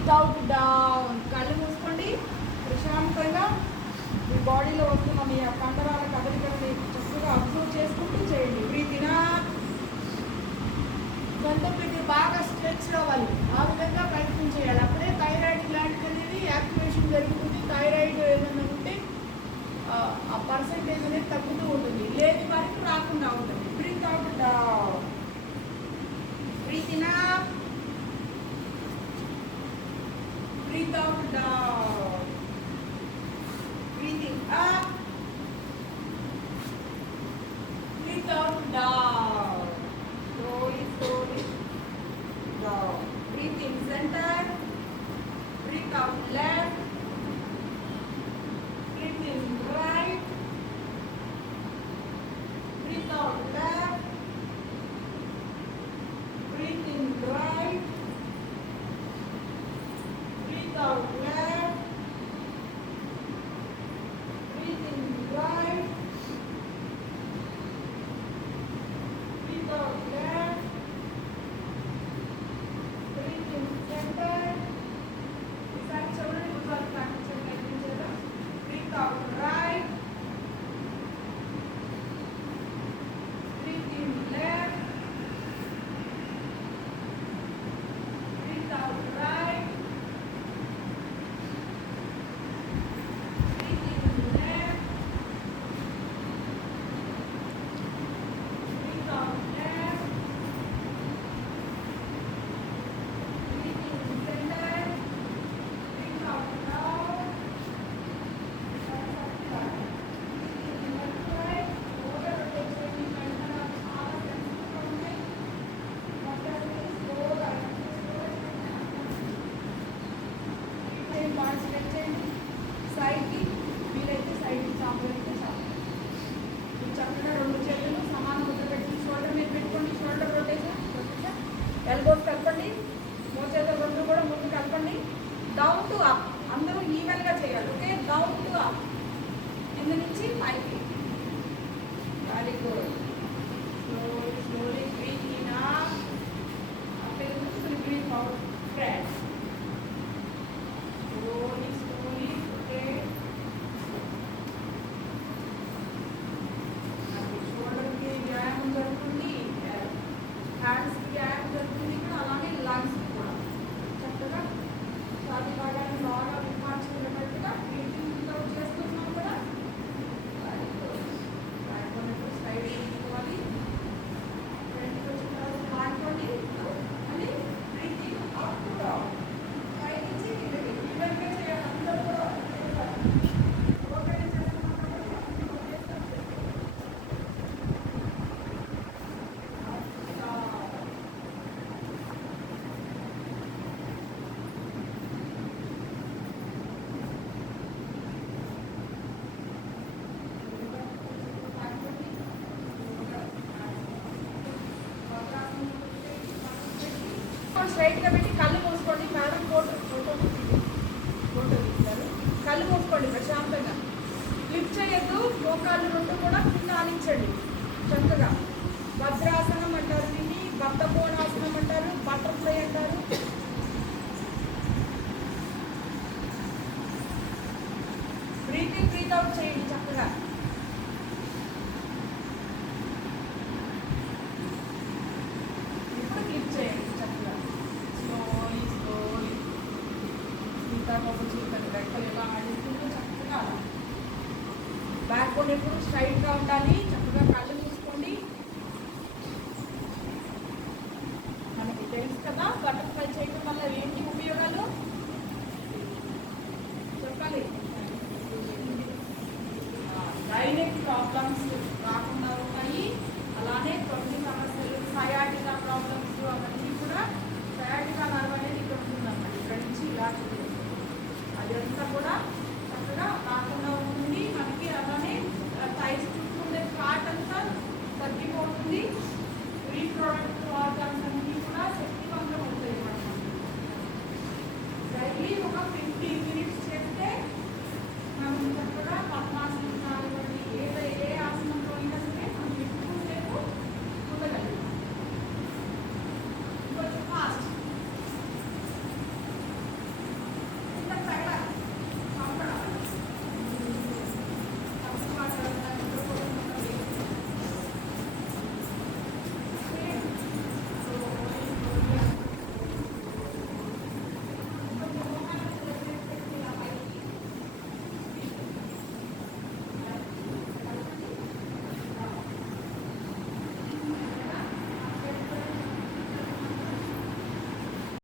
Breath out down. కళ్ళు మూసుకోండి. ప్రశాంతంగా మీ బాడీలో వస్తున్న మీ కండరాల కదలికలని చక్కగా అబ్జర్వ్ చేసుకుంటూ చేయండి. Breathe in up. గొంతు పెట్టి బాగా స్ట్రెచ్ అవ్వాలి. ఆ విధంగా ప్రయత్నం చేయాలి. అప్పుడే థైరాయిడ్ గ్లాండ్ అనేది యాక్టివేషన్ జరుగుతుంది. థైరాయిడ్ ఏదైనా ఉంటే ఆ పర్సెంటేజ్ అనేది తగ్గుతూ ఉంటుంది. లేని వరకు రాకుండా ఉంటుంది. Breathe out down. Breathe in up. Breathe out down. Breathing up. Breathe out down. Slowly, slowly down. Breathe in center. Breathe out left. Breathe in right. Breathe out left. Breathe in right. Breathe out left. Breathe in right. Breathe out left. Breathe in center. ఈసారి చూడండి Gujarat practice చేయాలి. Breathe out right. Breathe in left. Breathe out right. సైడ్కి వీలైతే సైడ్కి సాంబారైతే చాలు. చక్కగా రెండు చేతులు సమాన ముద్ర పెట్టి షోల్డర్ మీద పెట్టుకోండి. Shoulder rotation. ఎల్బోస్ కలపండి. మోచేతులు రెండు కూడా ముందు కలపండి. Down to up. అందరూ ఈవెన్గా చేయాలి. Okay, down to up. కింద నుంచి పైకి. Very good. Slowly slowly breathe in up. అప్పుడు breathe out. Fresh. Slowly, slowly, okay. షోల్డర్కి వ్యాయామం జరుగుతుంది, హ్యాండ్స్కి వ్యాయామం జరుగుతుంది. ఇక్కడ అలానే లంగ్స్కి కూడా చక్కగా ఛాతీ భాగాన్ని బాగా విమార్చుకునేటట్టుగా బ్రీతింగ్ అవుట్ చేస్తున్నాం కూడా. సైడ్ తీసుకోవాలి. ఫ్రంట్కి వచ్చిన తర్వాత మాట్లాడి మళ్ళీ బ్రీతింగ్ అవుట్ కూడా స్ట్రైట్గా పెట్టి కళ్ళు మూసుకోండి. మేడం ఫోటో తీస్తారు. కళ్ళు మూసుకోండి ప్రశాంతంగా. లిఫ్ట్ చేయొద్దు. మోకాళ్ళు రెండు కూడా కింద ఆనించండి చక్కగా. వజ్రాసనం అంటారు దీన్ని, బద్ధకోణాసనం అంటారు, బటర్ఫ్లై అంటారు. బ్రీత్ ఇన్ బ్రీత్ అవుట్ చేయండి చక్కగా. ఇప్పుడు క్లిక్ చేయండి చక్కగా. Slowly slowly. సీతాకోపం చూడండి. రెక్కలు ఎలా ఆడిస్తుందో చక్కగా. బ్యాక్ బోన్ ఎప్పుడు స్ట్రైట్గా ఉండాలి. చక్కగా కళ్ళు మూసుకోండి. మనకి తెలుసు కదా బటర్ఫ్లై చేయడం వల్ల ఏంటి ఉపయోగాలు చెప్పాలి. గైనెక్ ప్రాబ్లమ్స్ రాకుండా ఉంటాయి. అలానే కొన్ని సమస్యలు సయాటికా ప్రాబ్లమ్స్ అవన్నీ కూడా, సయాటికా నర్వ్ అనేది ఇక్కడ ఉంటుందన్నమాట. ఇక్కడ నుంచి ఇలా అదంతా కూడా చక్కగా రాకుండా ఉంటుంది మనకి. అలానే థైస్ చుట్టూ ఉండే ఫ్యాట్ అంతా తగ్గిపోతుంది. రీప్రొడక్టివ్ ఆర్గాన్స్ అన్నీ కూడా శక్తివంతం అవుతాయి అన్నమాట. డైలీ ఒక 15 minutes